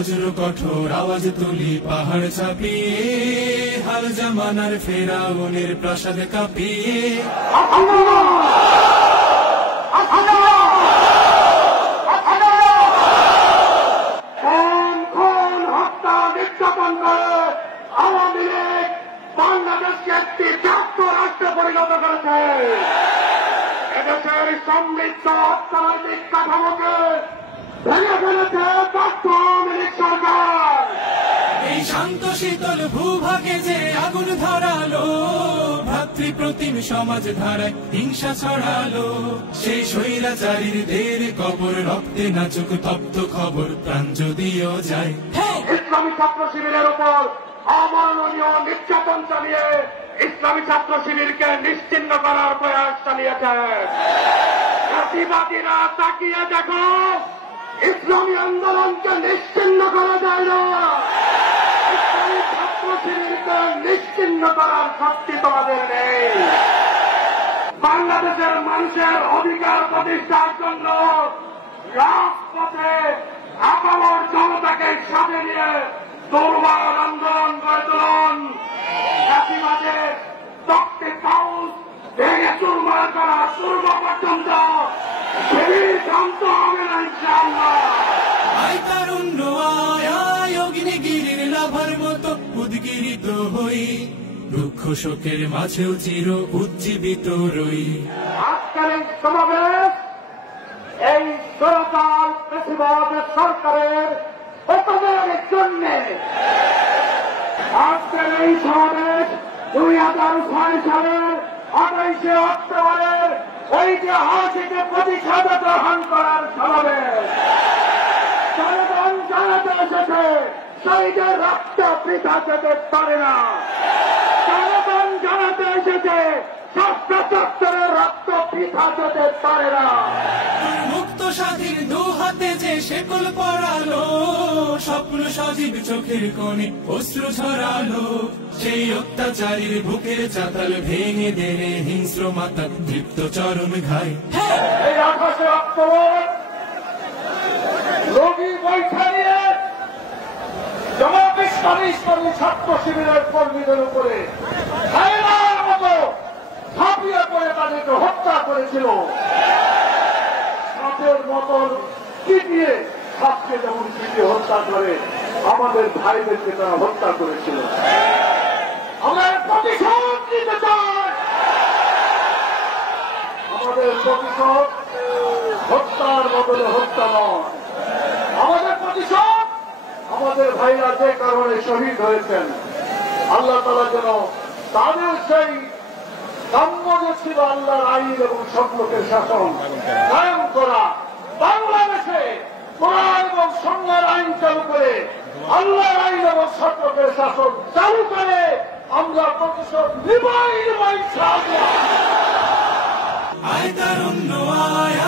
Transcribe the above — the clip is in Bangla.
বজ্র কঠোর আওয়াজ তুলি পাহাড় ছাপিয়ে, হাল জামানার ফেরাউনের প্রাসাদ কাঁপিয়ে। হত্যা নির্যাতন করে আওয়ামী লীগ বাংলাদেশকে একটি জাতীয় রাষ্ট্রে পরিণত করেছে। এদেশের সমৃদ্ধ অর্থনৈতিক কাঠামোকে ভেঙে ফেলেছে আওয়ামী লীগ সরকার। এই শান্ত শীতল ভূভাগে যে আগুন ধরালো, ভাতৃপ্রতিম সমাজ ধারায় হিংসা ছড়ালো, সেই স্বৈরাচারীর দের কবর রক্তে নাচুক তপ্ত খবর প্রাণ যদিও যায়। ইসলামী ছাত্র শিবিরের উপর অমাননীয় নির্যাতন চালিয়ে ইসলামী ছাত্র শিবিরকে নিশ্চিহ্ন করার প্রয়াস চালিয়েছে। জাতিবাদীরা তাকিয়ে দেখো, ইসলামী আন্দোলনকে নিশ্চিহ্ন করা যায় না। ইসলামী ছাত্র শিবিরকে নিশ্চিহ্ন করার শক্তি তোমাদের নেই। বাংলাদেশের মানুষের অধিকার প্রতিষ্ঠার জন্য রাজপথে আপামর জনতাকে সাথে নিয়ে দুর্বার আন্দোলন করে তুলুন। জাতিবাদে শক্তি পাউস ভেঙে চুরমার করা পূর্ব পর্যন্ত শিবির শান্ত হবে না ইনশাআল্লাহ। আয় তারুণ্য আয় অগ্নিগিরির লাভার মতো উদ্গিরিত হই, দুঃখ শোকের মাঝেও চির উজ্জীবিত রই। আজকের এই সমাবেশ এই সরকার বেশিরভাগের সরকারের পতনের জন্য। আজকের এই সমাবেশ 2006 সালের 28শে অক্টোবরের ঐতিহাসিক প্রতিশোধ গ্রহণ করার সমাবেশ। জনগণ জানাতে এসেছে শহীদের রক্ত বৃথা যেতে পারে না। জনগণ জানাতে এসেছে স্বাস্থ্যের রক্ত বৃথা যেতে পারে না। মুক্ত স্বাধীন দু হাতে যে শেকল পড়ালো, স্বপ্ন সজীব চোখের কোণে অশ্রু ঝরালো, সেই অত্যাচারীর বুকের চাতাল ভেঙে দেনে হিংস্র মাতা তৃপ্ত চরম ঘাই। এই 28শে অক্টোবর রোগী বৈঠা নিয়ে জামাত ইসলামী ছাত্র শিবিরের কর্মীদের উপরে হায়নার মতো ঝাঁপিয়ে পড়ে তাদেরকে হত্যা করেছিল। সাপের মতন পিটিয়ে, সাপকে যেমন পিটিয়ে হত্যা করে আমাদের ভাইদেরকে তারা হত্যা করেছিল। আমাদের প্রতিশোধ নিতে চাই। আমাদের প্রতিশোধ হত্যার বদলে হত্যা নয়। আমাদের প্রতিশোধ আমাদের ভাইরা যে কারণে শহীদ হয়েছেন, আল্লাহ তাআলা যেন তাদের সেই কাম্য যে ছিল আল্লাহর আইন এবং সত্যের শাসন কায়েম করা, বাংলাদেশে কোরআন এবং সুন্নাহর আইন চালু করে আল্লাহর আইন এবং সত্যের শাসন চালু করে আমরা প্রতিশোধ নিবই ইনশাআল্লাহ। আয় তারুণ্য আয়